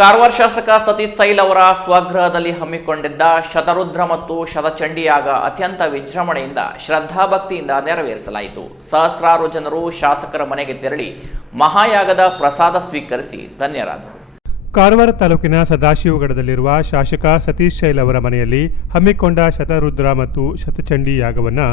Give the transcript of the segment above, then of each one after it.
ಕಾರವಾರ ಶಾಸಕ ಸತೀಶ್ ಸೈಲ್ ಅವರ ಸ್ವಗೃಹದಲ್ಲಿ ಹಮ್ಮಿಕೊಂಡಿದ್ದ ಶತರುದ್ರ ಮತ್ತು ಶತಚಂಡಿಯಾಗ ಅತ್ಯಂತ ವಿಜೃಂಭಣೆಯಿಂದ ಶ್ರದ್ಧಾಭಕ್ತಿಯಿಂದ ನೆರವೇರಿಸಲಾಯಿತು. ಸಹಸ್ರಾರು ಜನರು ಶಾಸಕರ ಮನೆಗೆ ತೆರಳಿ ಮಹಾಯಾಗದ ಪ್ರಸಾದ ಸ್ವೀಕರಿಸಿ ಧನ್ಯರಾದರು. ಕಾರವಾರ ತಾಲೂಕಿನ ಸದಾಶಿವಗಢದಲ್ಲಿರುವ ಶಾಸಕ ಸತೀಶ್ ಸೈಲ್ ಅವರ ಮನೆಯಲ್ಲಿ ಹಮ್ಮಿಕೊಂಡ ಶತರುದ್ರ ಮತ್ತು ಶತಚಂಡಿ ಯಾಗವನ್ನು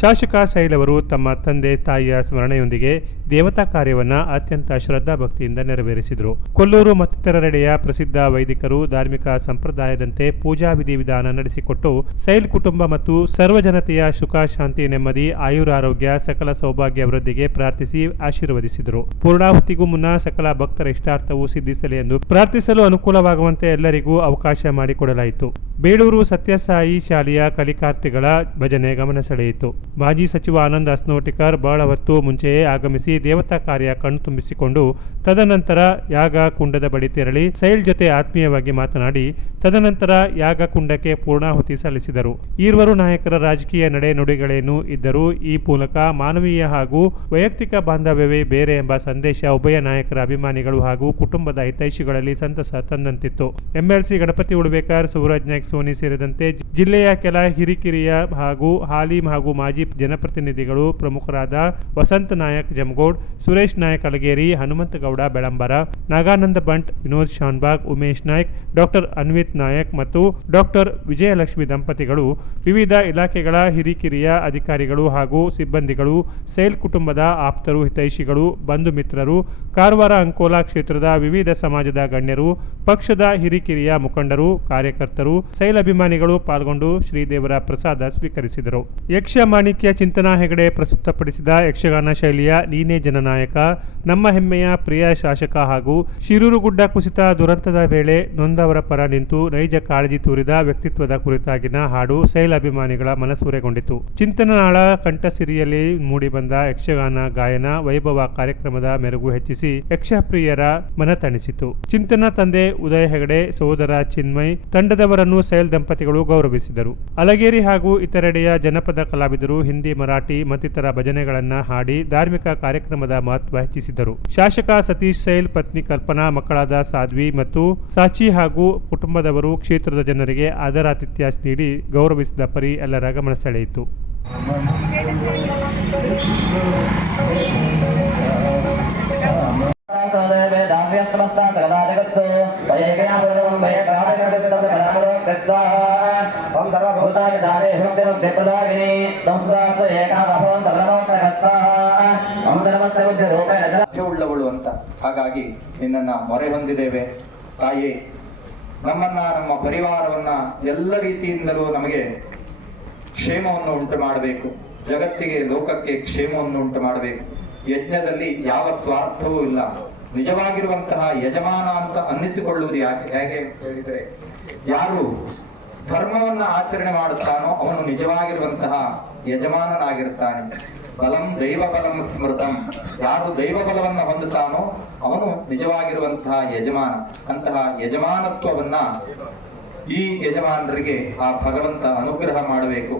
ಶಾಸಕ ಸೈಲ್ ಅವರು ತಮ್ಮ ತಂದೆ ತಾಯಿಯ ಸ್ಮರಣೆಯೊಂದಿಗೆ ದೇವತಾ ಕಾರ್ಯವನ್ನು ಅತ್ಯಂತ ಶ್ರದ್ಧಾಭಕ್ತಿಯಿಂದ ನೆರವೇರಿಸಿದರು. ಕೊಲ್ಲೂರು ಮತ್ತಿತರರೆಡೆಯ ಪ್ರಸಿದ್ಧ ವೈದಿಕರು ಧಾರ್ಮಿಕ ಸಂಪ್ರದಾಯದಂತೆ ಪೂಜಾ ವಿಧಿವಿಧಾನ ನಡೆಸಿಕೊಟ್ಟು ಸೈಲ್ ಕುಟುಂಬ ಮತ್ತು ಸರ್ವಜನತೆಯ ಸುಖ ಶಾಂತಿ ನೆಮ್ಮದಿ ಆಯುರಾರೋಗ್ಯ ಸಕಲ ಸೌಭಾಗ್ಯ ವೃದ್ಧಿಗೆ ಪ್ರಾರ್ಥಿಸಿ ಆಶೀರ್ವದಿಸಿದರು. ಪೂರ್ಣಾಹುತಿಗೂ ಮುನ್ನ ಸಕಲ ಭಕ್ತರ ಇಷ್ಟಾರ್ಥವು ಸಿದ್ಧಿಸಲಿ ಎಂದು ಪ್ರಾರ್ಥಿಸಲು ಅನುಕೂಲವಾಗುವಂತೆ ಎಲ್ಲರಿಗೂ ಅವಕಾಶ ಮಾಡಿಕೊಡಲಾಯಿತು. ಬೇಳೂರು ಸತ್ಯಸಾಯಿ ಶಾಲೆಯ ಕಲಿಕಾರ್ಥಿಗಳ ಭಜನೆ ಗಮನ ಸೆಳೆಯಿತು. ಮಾಜಿ ಸಚಿವ ಆನಂದ್ ಅಸ್ನೋಟಿಕರ್ ಬಹಳ ಹೊತ್ತು ಮುಂಚೆಯೇ ಆಗಮಿಸಿ ದೇವತಾ ಕಾರ್ಯ ಕಣ್ತುಂಬಿಸಿಕೊಂಡು ತದನಂತರ ಯಾಗ ಕುಂಡದ ಬಳಿ ತೆರಳಿ ಸೈಲ್ ಜೊತೆ ಆತ್ಮೀಯವಾಗಿ ಮಾತನಾಡಿ ತದನಂತರ ಯಾಗ ಕುಂಡಕ್ಕೆ ಪೂರ್ಣಾಹುತಿ ಸಲ್ಲಿಸಿದರು. ಈರ್ವರು ನಾಯಕರ ರಾಜಕೀಯ ನಡೆ ನುಡಿಗಳೇನು ಇದ್ದರೂ ಈ ಮೂಲಕ ಮಾನವೀಯ ಹಾಗೂ ವೈಯಕ್ತಿಕ ಬಾಂಧವ್ಯವೇ ಬೇರೆ ಎಂಬ ಸಂದೇಶ ಉಭಯ ನಾಯಕರ ಅಭಿಮಾನಿಗಳು ಹಾಗೂ ಕುಟುಂಬದ ಹಿತೈಷಿಗಳಲ್ಲಿ ಸಂತಸ ತಂದಂತಿತ್ತು. ಎಂಎಲ್ಸಿ ಗಣಪತಿ ಉಳ್ಬೇಕರ್, ಶಿವರಾಜ್ ನಾಯ್ಕ್ ಸೋನಿ ಸೇರಿದಂತೆ ಜಿಲ್ಲೆಯ ಕೆಲ ಹಿರಿಕಿರಿಯ ಹಾಗೂ ಹಾಲಿ ಹಾಗೂ ಮಾಜಿ ಜನಪ್ರತಿನಿಧಿಗಳು ಪ್ರಮುಖರಾದ ವಸಂತ ನಾಯಕ್ ಜಮಗೋಡ್, ಸುರೇಶ್ ನಾಯಕ್ ಅಲಗೇರಿ, ಹನುಮಂತಗೌಡ ಬೆಳಂಬರ, ನಾಗಾನಂದ ಬಂಟ್, ವಿನೋದ್ ಶಾನ್ಬಾಗ್, ಉಮೇಶ್ ನಾಯ್ಕ್, ಡಾಕ್ಟರ್ ಅನ್ವಿತ್ ನಾಯಕ್ ಮತ್ತು ಡಾಕ್ಟರ್ ವಿಜಯಲಕ್ಷ್ಮಿ ದಂಪತಿಗಳು, ವಿವಿಧ ಇಲಾಖೆಗಳ ಹಿರಿಕಿರಿಯ ಅಧಿಕಾರಿಗಳು ಹಾಗೂ ಸಿಬ್ಬಂದಿಗಳು, ಸೈಲ್ ಕುಟುಂಬದ ಆಪ್ತರು, ಹಿತೈಷಿಗಳು, ಬಂಧು ಮಿತ್ರರು, ಕಾರವಾರ ಅಂಕೋಲಾ ಕ್ಷೇತ್ರದ ವಿವಿಧ ಸಮಾಜದ ಗಣ್ಯರು, ಪಕ್ಷದ ಹಿರಿಕಿರಿಯ ಮುಖಂಡರು, ಕಾರ್ಯಕರ್ತರು, ಸೈಲ್ ಅಭಿಮಾನಿಗಳು ಪಾಲ್ಗೊಂಡು ಶ್ರೀದೇವರ ಪ್ರಸಾದ ಸ್ವೀಕರಿಸಿದರು. ಯಕ್ಷ ಮಾಣಿಕ್ಯ ಚಿಂತನಾ ಹೆಗಡೆ ಪ್ರಸ್ತುತಪಡಿಸಿದ ಯಕ್ಷಗಾನ ಶೈಲಿಯ ನೀನೇ ಜನನಾಯಕ, ನಮ್ಮ ಹೆಮ್ಮೆಯ ಪ್ರಿಯ ಶಾಸಕ ಹಾಗೂ ಶಿರೂರುಗುಡ್ಡ ಕುಸಿತ ದುರಂತದ ವೇಳೆ ನೊಂದವರ ಪರ ನಿಂತು ನೈಜ ಕಾಳಜಿ ತೋರಿದ ವ್ಯಕ್ತಿತ್ವದ ಕುರಿತಾಗಿನ ಹಾಡು ಸೈಲ್ ಅಭಿಮಾನಿಗಳ ಮನಸೂರೆಗೊಂಡಿತು. ಚಿಂತನನಾಳ ಕಂಠಸಿರಿಯಲ್ಲಿ ಮೂಡಿಬಂದ ಯಕ್ಷಗಾನ ಗಾಯನ ವೈಭವ ಕಾರ್ಯಕ್ರಮದ ಮೆರುಗು ಹೆಚ್ಚಿಸಿ ಯಕ್ಷಪ್ರಿಯರ ಮನತಣಿಸಿತು. ಚಿಂತನ ತಂದೆ ಉದಯ ಹೆಗಡೆ, ಸಹೋದರ ಚಿನ್ಮಯ್, ತಂಡದವರನ್ನು ಸೈಲ್ ದಂಪತಿಗಳು ಗೌರವಿಸಿದರು. ಅಲಗೇರಿ ಹಾಗೂ ಇತರೆಡೆಯ ಜನಪದ ಕಲಾವಿದರು ಹಿಂದಿ, ಮರಾಠಿ ಮತ್ತಿತರ ಭಜನೆಗಳನ್ನು ಹಾಡಿ ಧಾರ್ಮಿಕ ಕಾರ್ಯಕ್ರಮದ ಮಹತ್ವ ಹೆಚ್ಚಿಸಿದರು. ಶಾಸಕ ಸತೀಶ್ ಸೈಲ್ ಪತ್ನಿ ಕಲ್ಪನಾ, ಮಕ್ಕಳಾದ ಸಾಧ್ವಿ ಮತ್ತು ಸಾಚಿ ಹಾಗೂ ಕುಟುಂಬದವರು ಕ್ಷೇತ್ರದ ಜನರಿಗೆ ಆದರಾತಿಥ್ಯ ನೀಡಿ ಗೌರವಿಸಿದ ಪರಿ ಎಲ್ಲರ ಗಮನ ಸೆಳೆಯಿತು. ಉಳ್ಳವಳು ಅಂತ, ಹಾಗಾಗಿ ನಿನ್ನನ್ನ ಮೊರೆ ಹೊಂದಿದ್ದೇವೆ ತಾಯಿ. ನಮ್ಮನ್ನ, ನಮ್ಮ ಪರಿವಾರವನ್ನ ಎಲ್ಲ ರೀತಿಯಿಂದಲೂ ನಮಗೆ ಕ್ಷೇಮವನ್ನು ಉಂಟು ಮಾಡಬೇಕು. ಜಗತ್ತಿಗೆ, ಲೋಕಕ್ಕೆ ಕ್ಷೇಮವನ್ನು ಉಂಟು ಮಾಡಬೇಕು. ಯಜ್ಞದಲ್ಲಿ ಯಾವ ಸ್ವಾರ್ಥವೂ ಇಲ್ಲ. ನಿಜವಾಗಿರುವಂತಹ ಯಜಮಾನ ಅಂತ ಅನ್ನಿಸಿಕೊಳ್ಳುವುದು ಹೇಗೆ ಹೇಳಿದರೆ, ಯಾರು ಧರ್ಮವನ್ನ ಆಚರಣೆ ಮಾಡುತ್ತಾನೋ ಅವನು ನಿಜವಾಗಿರುವಂತಹ ಯಜಮಾನನಾಗಿರ್ತಾನೆ. ಬಲಂ ದೈವ ಬಲಂ ಸ್ಮೃತಂ, ಯಾರು ದೈವ ಬಲವನ್ನ ಹೊಂದುತ್ತಾನೋ ಅವನು ನಿಜವಾಗಿರುವಂತಹ ಯಜಮಾನ. ಅಂತಹ ಯಜಮಾನತ್ವವನ್ನ ಈ ಯಜಮಾನರಿಗೆ ಆ ಭಗವಂತ ಅನುಗ್ರಹ ಮಾಡಬೇಕು.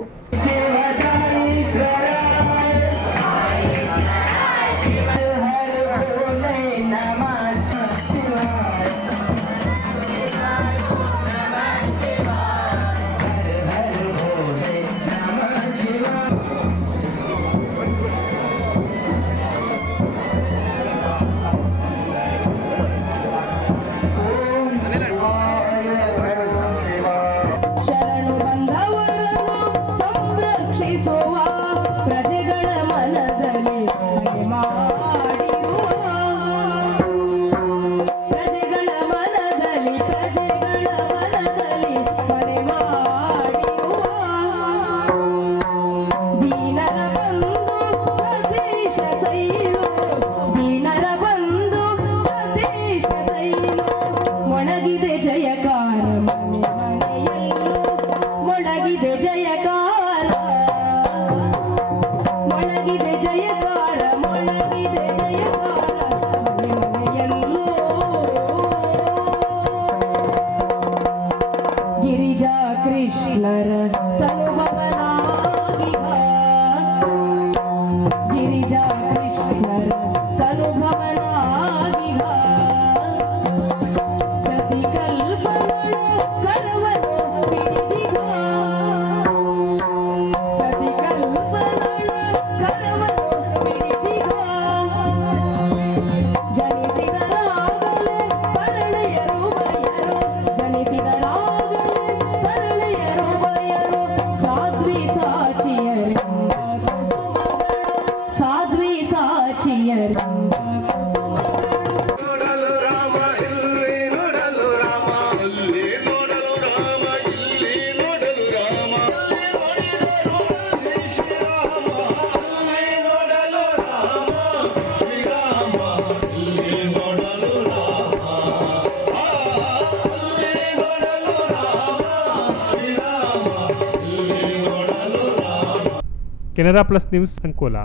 ಕೃಷ್ಣರ ತನುಭವನಾಗಿ ಗಿರಿಜಾ ಕೃಷ್ಣರ ತನುಭವನಾಗಿ ಕೆನರಾ ಪ್ಲಸ್ ನ್ಯೂಸ್ ಅಂಕೋಲಾ.